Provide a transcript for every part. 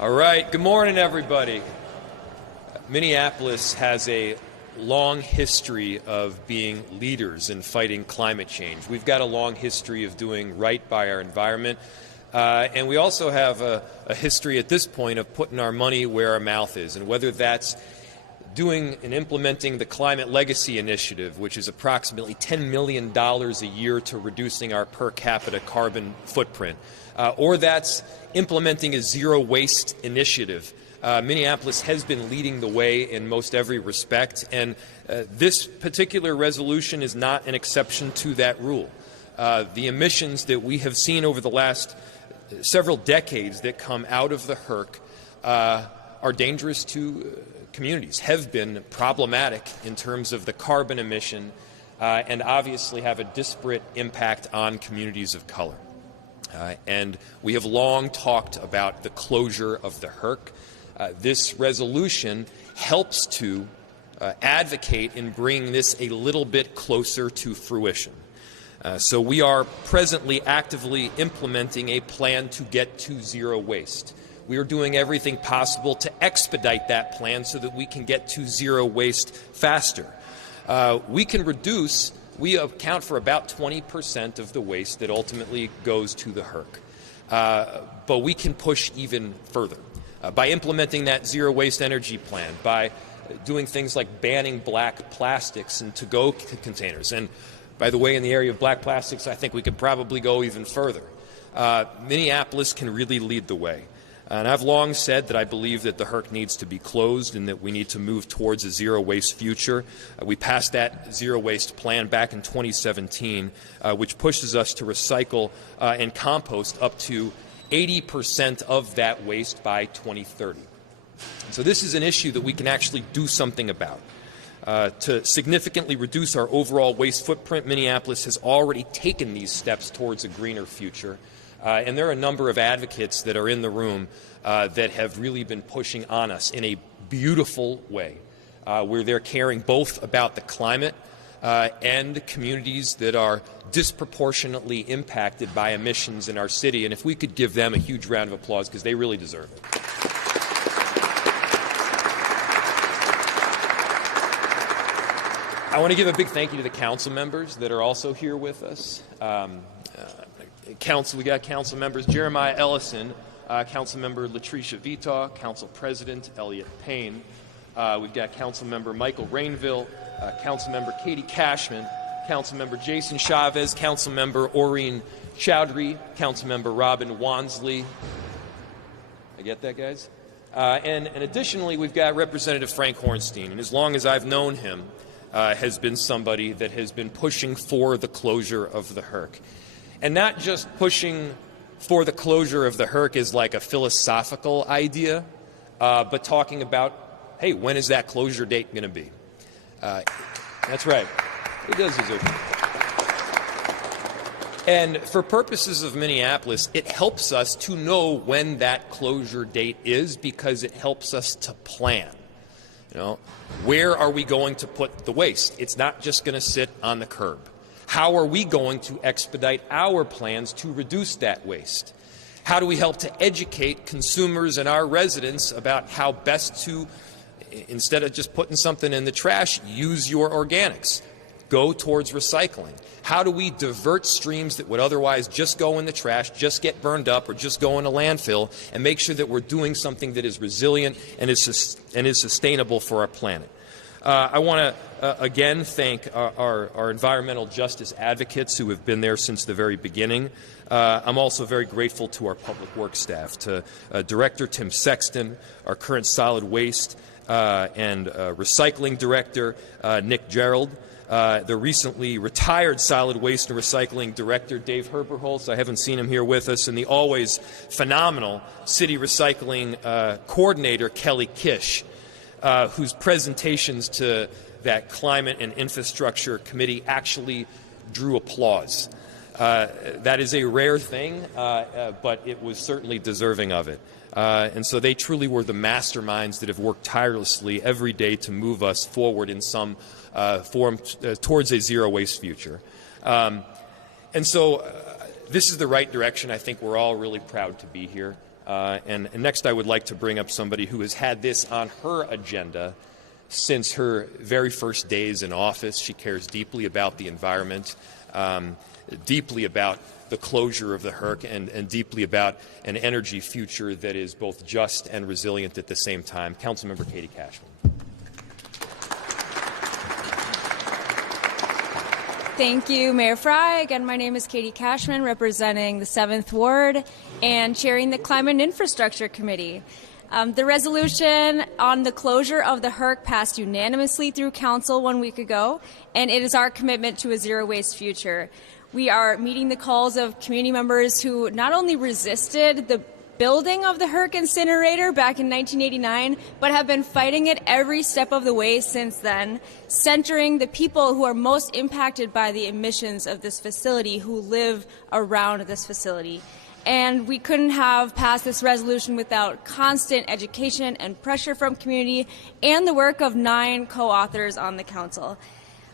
All right, good morning, everybody. Minneapolis has a long history of being leaders in fighting climate change. We've got a long history of doing right by our environment, and we also have a history at this point of putting our money where our mouth is, and whether that's doing and implementing the Climate Legacy Initiative, which is approximately $10 million a year to reducing our per capita carbon footprint, or that's implementing a zero waste initiative. Minneapolis has been leading the way in most every respect, and this particular resolution is not an exception to that rule. The emissions that we have seen over the last several decades that come out of the HERC are dangerous to communities, have been problematic in terms of the carbon emission, and obviously have a disparate impact on communities of color. And we have long talked about the closure of the HERC. This resolution helps to advocate in bringing this a little bit closer to fruition. So we are presently actively implementing a plan to get to zero waste. We are doing everything possible to expedite that plan so that we can get to zero waste faster. We account for about 20% of the waste that ultimately goes to the HERC. But we can push even further by implementing that zero waste energy plan, by doing things like banning black plastics in to-go containers. And by the way, in the area of black plastics, I think we could probably go even further. Minneapolis can really lead the way. And I've long said that I believe that the HERC needs to be closed and that we need to move towards a zero-waste future. We passed that zero-waste plan back in 2017, which pushes us to recycle and compost up to 80% of that waste by 2030. So this is an issue that we can actually do something about. To significantly reduce our overall waste footprint, Minneapolis has already taken these steps towards a greener future. And there are a number of advocates that are in the room that have really been pushing on us in a beautiful way, where they're caring both about the climate and the communities that are disproportionately impacted by emissions in our city. And if we could give them a huge round of applause, because they really deserve it. I want to give a big thank you to the council members that are also here with us. We got council members Jeremiah Ellison, council member Latricia Vita, council president Elliot Payne. We've got council member Michael Rainville, council member Katie Cashman, council member Jason Chavez, council member Oreen Chowdhury, council member Robin Wansley. I get that, guys? And additionally, we've got Representative Frank Hornstein. And as long as I've known him, has been somebody that has been pushing for the closure of the HERC. And not just pushing for the closure of the HERC is like a philosophical idea, but talking about, hey, when is that closure date going to be? That's right. It does deserve it. And for purposes of Minneapolis, it helps us to know when that closure date is because it helps us to plan. You know, where are we going to put the waste? It's not just going to sit on the curb. How are we going to expedite our plans to reduce that waste? How do we help to educate consumers and our residents about how best to, instead of just putting something in the trash, use your organics? Go towards recycling. How do we divert streams that would otherwise just go in the trash, just get burned up, or just go in a landfill, and make sure that we're doing something that is resilient and is sustainable for our planet? I want to again thank our environmental justice advocates who have been there since the very beginning. I'm also very grateful to our public works staff, to Director Tim Sexton, our current solid waste and recycling director, Nick Gerald, the recently retired solid waste and recycling director, Dave Herberholz. I haven't seen him here with us, and the always phenomenal city recycling coordinator, Kelly Kish, whose presentations to that Climate and Infrastructure Committee actually drew applause. That is a rare thing, but it was certainly deserving of it. And so they truly were the masterminds that have worked tirelessly every day to move us forward in some form towards a zero-waste future. And so this is the right direction. I think we're all really proud to be here. And next I would like to bring up somebody who has had this on her agenda since her very first days in office. She cares deeply about the environment, deeply about the closure of the HERC, and deeply about an energy future that is both just and resilient at the same time. Councilmember Katie Cashman. Thank you, Mayor Fry. Again, my name is Katie Cashman, representing the 7th Ward and chairing the Climate and Infrastructure Committee. The resolution on the closure of the HERC passed unanimously through Council 1 week ago, and it is our commitment to a zero-waste future. We are meeting the calls of community members who not only resisted the building of the HERC incinerator back in 1989, but have been fighting it every step of the way since then, centering the people who are most impacted by the emissions of this facility, who live around this facility. And we couldn't have passed this resolution without constant education and pressure from community and the work of 9 co-authors on the council.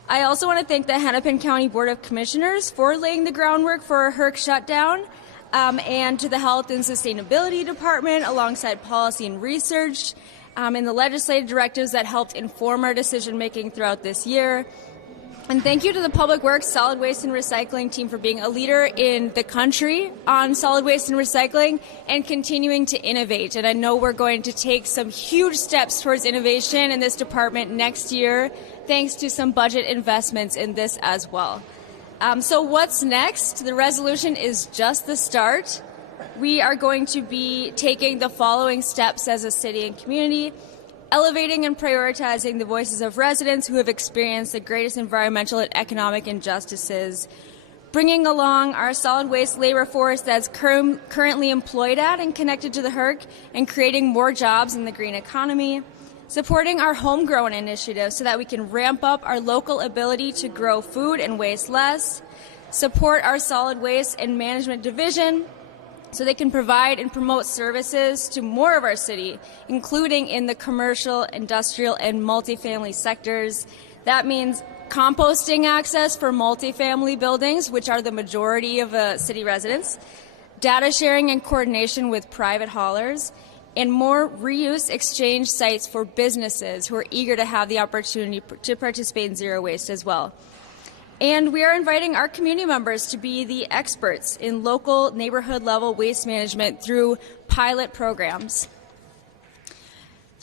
I also want to thank the Hennepin County Board of Commissioners for laying the groundwork for a HERC shutdown, and to the Health and Sustainability Department, alongside policy and research, and the legislative directives that helped inform our decision-making throughout this year. And thank you to the Public Works Solid Waste and Recycling team for being a leader in the country on solid waste and recycling and continuing to innovate. And I know we're going to take some huge steps towards innovation in this department next year, thanks to some budget investments in this as well. So what's next? The resolution is just the start. We are going to be taking the following steps as a city and community: elevating and prioritizing the voices of residents who have experienced the greatest environmental and economic injustices, bringing along our solid waste labor force that's currently employed at and connected to the HERC, and creating more jobs in the green economy, supporting our homegrown initiatives so that we can ramp up our local ability to grow food and waste less, support our solid waste and management division so they can provide and promote services to more of our city, including in the commercial, industrial, and multifamily sectors. That means composting access for multifamily buildings, which are the majority of city residents, data sharing and coordination with private haulers, and more reuse exchange sites for businesses who are eager to have the opportunity to participate in zero waste as well. And we are inviting our community members to be the experts in local neighborhood level waste management through pilot programs.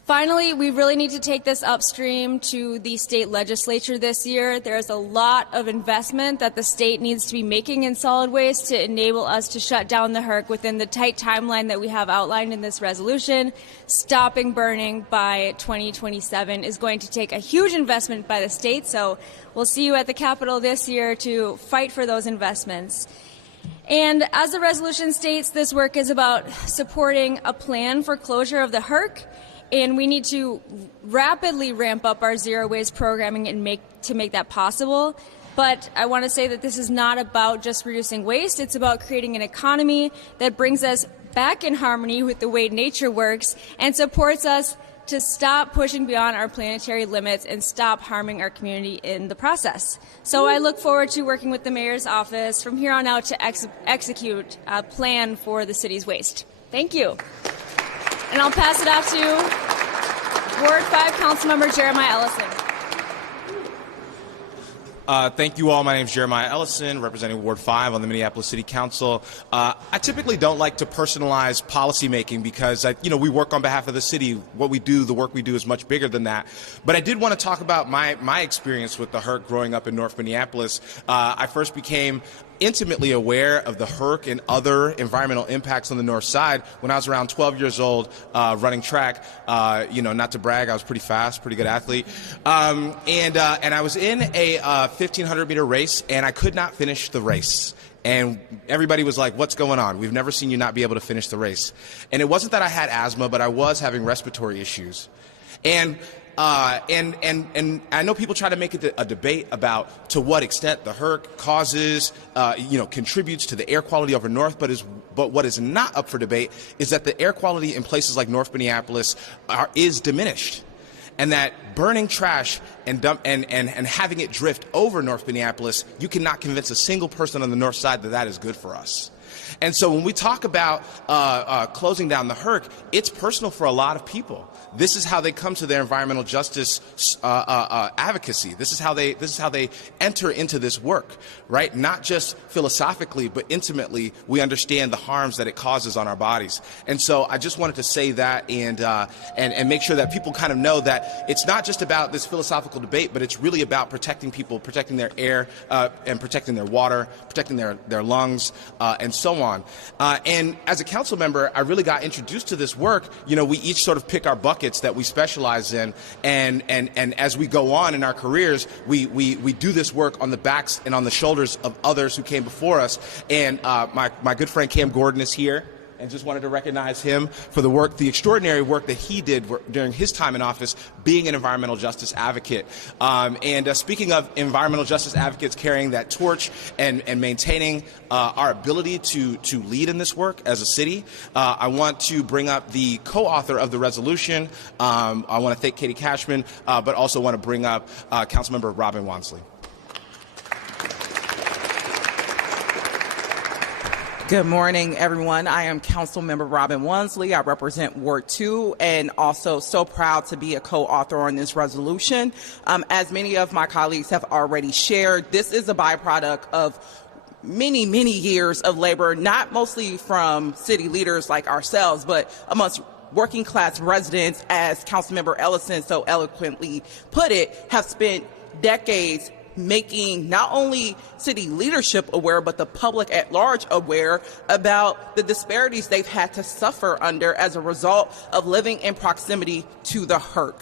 Finally, we really need to take this upstream to the state legislature this year. There's a lot of investment that the state needs to be making in solid waste to enable us to shut down the HERC within the tight timeline that we have outlined in this resolution. Stopping burning by 2027 is going to take a huge investment by the state, so we'll see you at the Capitol this year to fight for those investments. And as the resolution states, this work is about supporting a plan for closure of the HERC, and we need to rapidly ramp up our zero waste programming and make that possible. But I want to say that this is not about just reducing waste. It's about creating an economy that brings us back in harmony with the way nature works and supports us to stop pushing beyond our planetary limits and stop harming our community in the process. So I look forward to working with the mayor's office from here on out to execute a plan for the city's waste. Thank you. And I'll pass it off to Ward 5 Councilmember Jeremiah Ellison. Thank you all. My name is Jeremiah Ellison, representing Ward 5 on the Minneapolis City Council. I typically don't like to personalize policymaking because, we work on behalf of the city. What we do, the work we do is much bigger than that. But I did want to talk about my experience with the HERC growing up in North Minneapolis. I first became intimately aware of the HERC and other environmental impacts on the north side when I was around 12 years old, running track. Not to brag, I was pretty fast, pretty good athlete. And I was in a 1,500-meter race, and I could not finish the race. And everybody was like, what's going on? We've never seen you not be able to finish the race. And it wasn't that I had asthma, but I was having respiratory issues. And I know people try to make it a debate about to what extent the HERC causes, contributes to the air quality over north, but what is not up for debate is that the air quality in places like North Minneapolis is diminished, and that burning trash and having it drift over North Minneapolis, you cannot convince a single person on the north side that that is good for us. And so when we talk about closing down the HERC, it's personal for a lot of people. This is how they come to their environmental justice advocacy. This is how they enter into this work, right? Not just philosophically, but intimately, we understand the harms that it causes on our bodies. And so I just wanted to say that and make sure that people kind of know that it's not just about this philosophical debate, but it's really about protecting people, protecting their air, and protecting their water, protecting their lungs, and so on. And as a council member, I really got introduced to this work. We each sort of pick our buckets that we specialize in, and as we go on in our careers, we do this work on the backs and on the shoulders of others who came before us. And my good friend Cam Gordon is here, and just wanted to recognize him for the extraordinary work that he did during his time in office, being an environmental justice advocate. And speaking of environmental justice advocates carrying that torch and maintaining our ability to lead in this work as a city, I want to bring up the co-author of the resolution. I want to thank Katie Cashman, but also want to bring up Councilmember Robin Wansley. Good morning, everyone. I am Councilmember Robin Wansley. I represent Ward 2 and also so proud to be a co-author on this resolution. As many of my colleagues have already shared, this is a byproduct of many, many years of labor, not mostly from city leaders like ourselves, but amongst working class residents, as Councilmember Ellison so eloquently put it, have spent decades making not only city leadership aware, but the public at large aware about the disparities they've had to suffer under as a result of living in proximity to the HERC.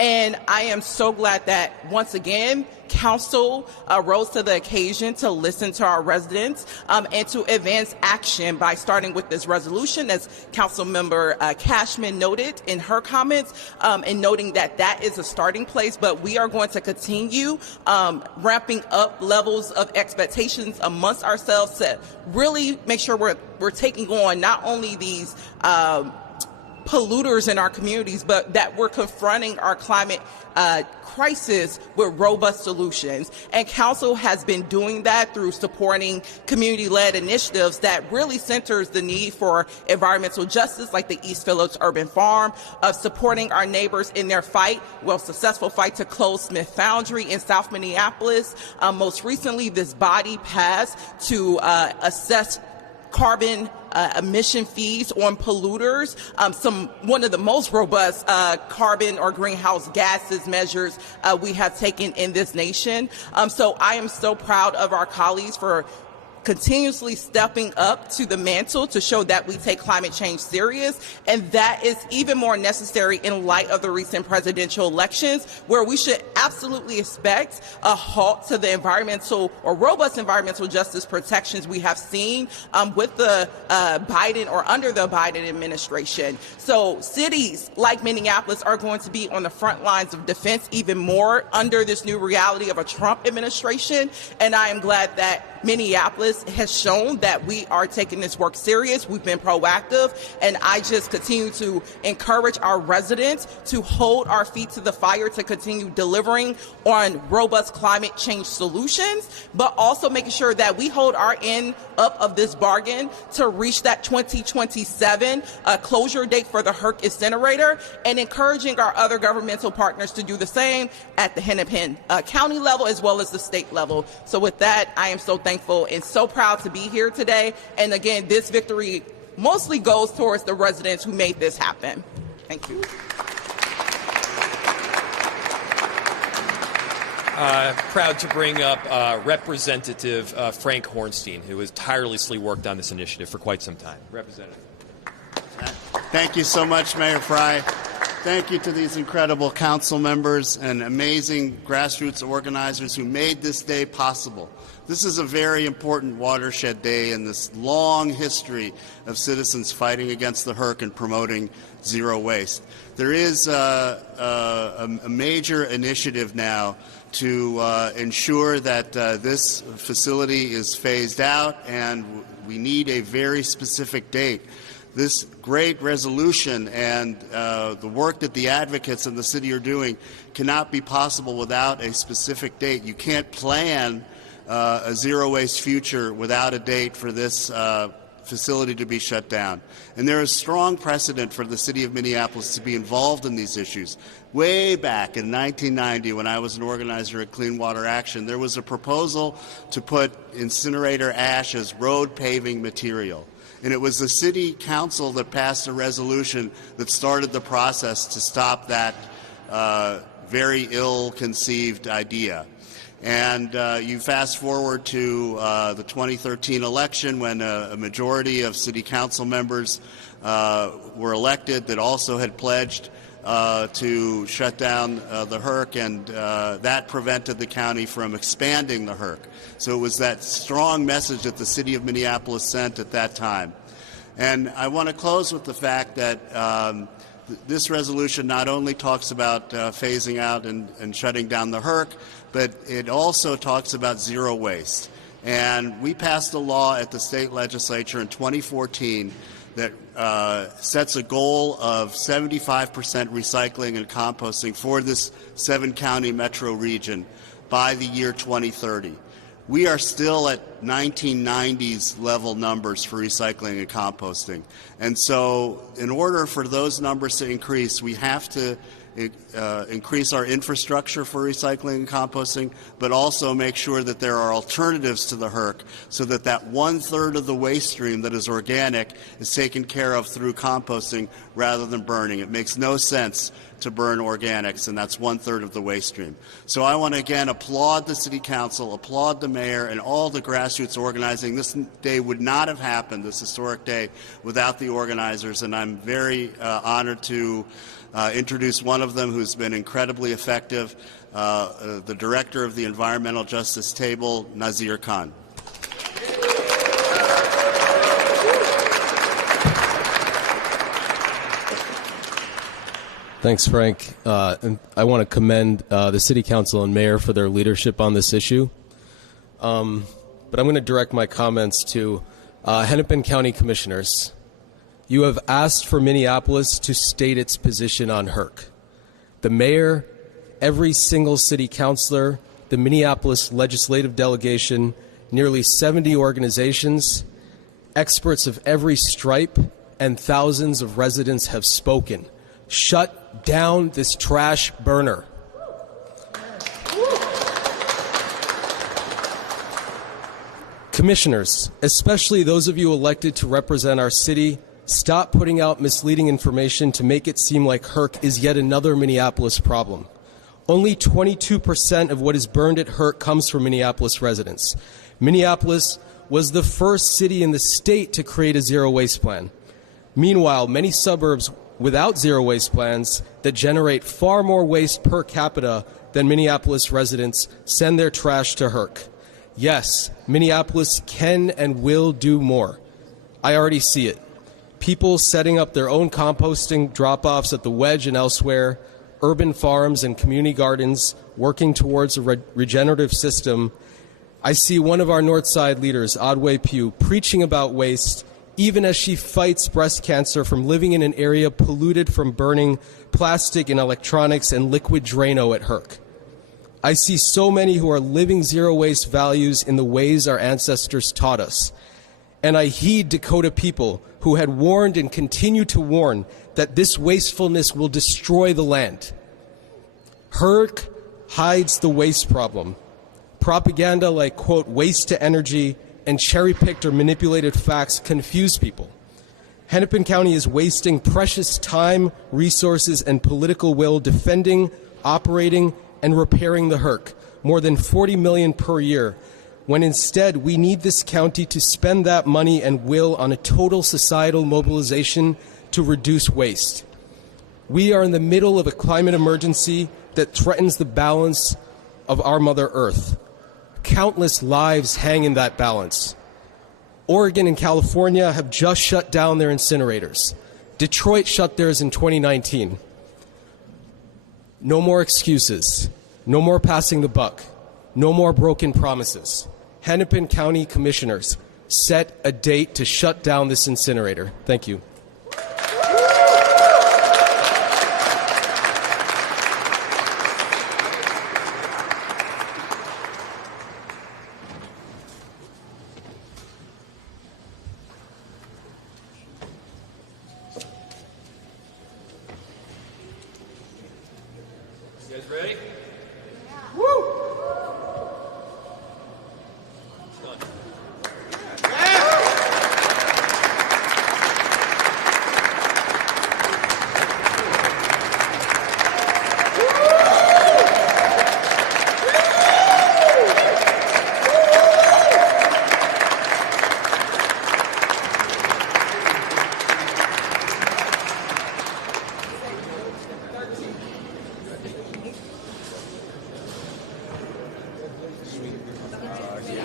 And I am so glad that once again, Council rose to the occasion to listen to our residents and to advance action by starting with this resolution, as Councilmember Cashman noted in her comments, and noting that that is a starting place, but we are going to continue ramping up levels of expectations amongst ourselves to really make sure we're taking on not only these polluters in our communities, but that we're confronting our climate crisis with robust solutions. And Council has been doing that through supporting community-led initiatives that really centers the need for environmental justice, like the East Phillips Urban Farm, of supporting our neighbors in their successful fight to close Smith Foundry in South Minneapolis. Most recently, this body passed to assess carbon emission fees on polluters, one of the most robust carbon or greenhouse gases measures we have taken in this nation. So I am so proud of our colleagues for continuously stepping up to the mantle to show that we take climate change serious, and that is even more necessary in light of the recent presidential elections, where we should absolutely expect a halt to the environmental or robust environmental justice protections we have seen with the Biden or under the Biden administration. So cities like Minneapolis are going to be on the front lines of defense even more under this new reality of a Trump administration, and I am glad that Minneapolis has shown that we are taking this work serious. We've been proactive, and I just continue to encourage our residents to hold our feet to the fire to continue delivering on robust climate change solutions, but also making sure that we hold our end up of this bargain to reach that 2027 closure date for the HERC incinerator, and encouraging our other governmental partners to do the same at the Hennepin County level as well as the state level. So with that, I am so thankful and so proud to be here today. And again, this victory mostly goes towards the residents who made this happen. Thank you. Proud to bring up Representative Frank Hornstein, who has tirelessly worked on this initiative for quite some time. Representative. Thank you so much, Mayor Fry. Thank you to these incredible council members and amazing grassroots organizers who made this day possible. This is a very important watershed day in this long history of citizens fighting against the HERC and promoting zero waste. There is a major initiative now to ensure that this facility is phased out, and we need a very specific date. This great resolution and the work that the advocates in the city are doing cannot be possible without a specific date. You can't plan a zero-waste future without a date for this facility to be shut down. And there is strong precedent for the city of Minneapolis to be involved in these issues. Way back in 1990, when I was an organizer at Clean Water Action, there was a proposal to put incinerator ash as road paving material. And it was the city council that passed a resolution that started the process to stop that very ill-conceived idea. And you fast forward to the 2013 election, when a majority of city council members were elected that also had pledged to shut down the HERC, and that prevented the county from expanding the HERC. So it was that strong message that the city of Minneapolis sent at that time. And I want to close with the fact that this resolution not only talks about phasing out and shutting down the HERC, but it also talks about zero waste. And we passed a law at the state legislature in 2014 that sets a goal of 75% recycling and composting for this 7-county metro region by the year 2030. We are still at 1990s level numbers for recycling and composting. And so in order for those numbers to increase, we have to increase our infrastructure for recycling and composting, but also make sure that there are alternatives to the HERC, so that that 1/3 of the waste stream that is organic is taken care of through composting rather than burning. It makes no sense to burn organics, and that's 1/3 of the waste stream. So I want to again applaud the City Council, applaud the Mayor, and all the grassroots organizing. This day would not have happened, this historic day, without the organizers, and I'm very honored to introduce one of them who's been incredibly effective, the Director of the Environmental Justice Table, Nazir Khan. Thanks, Frank. And I want to commend the City Council and Mayor for their leadership on this issue. But I'm going to direct my comments to Hennepin County Commissioners. You have asked for Minneapolis to state its position on HERC. The Mayor, every single City Councilor, the Minneapolis Legislative Delegation, nearly 70 organizations, experts of every stripe, and thousands of residents have spoken. Shut down this trash burner. Commissioners, especially those of you elected to represent our city, stop putting out misleading information to make it seem like HERC is yet another Minneapolis problem. Only 22% of what is burned at HERC comes from Minneapolis residents. Minneapolis was the first city in the state to create a zero waste plan. Meanwhile, many suburbs without zero waste plans that generate far more waste per capita than Minneapolis residents send their trash to HERC. Yes, Minneapolis can and will do more. I already see it. People setting up their own composting drop-offs at the Wedge and elsewhere, urban farms and community gardens working towards a regenerative system. I see one of our North Side leaders, Adway Pugh, preaching about waste even as she fights breast cancer from living in an area polluted from burning plastic and electronics and liquid Drano at HERC. I see so many who are living zero waste values in the ways our ancestors taught us. And I heed Dakota people who had warned and continue to warn that this wastefulness will destroy the land. HERC hides the waste problem. Propaganda like, quote, waste to energy and cherry-picked or manipulated facts confuse people. Hennepin County is wasting precious time, resources, and political will defending, operating, and repairing the HERC, more than $40 million per year, when instead we need this county to spend that money and will on a total societal mobilization to reduce waste. We are in the middle of a climate emergency that threatens the balance of our Mother Earth. Countless lives hang in that balance. Oregon and California have just shut down their incinerators. Detroit shut theirs in 2019. No more excuses. No more passing the buck. No more broken promises. Hennepin County Commissioners, set a date to shut down this incinerator. Thank you. You guys ready?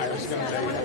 I was going to say.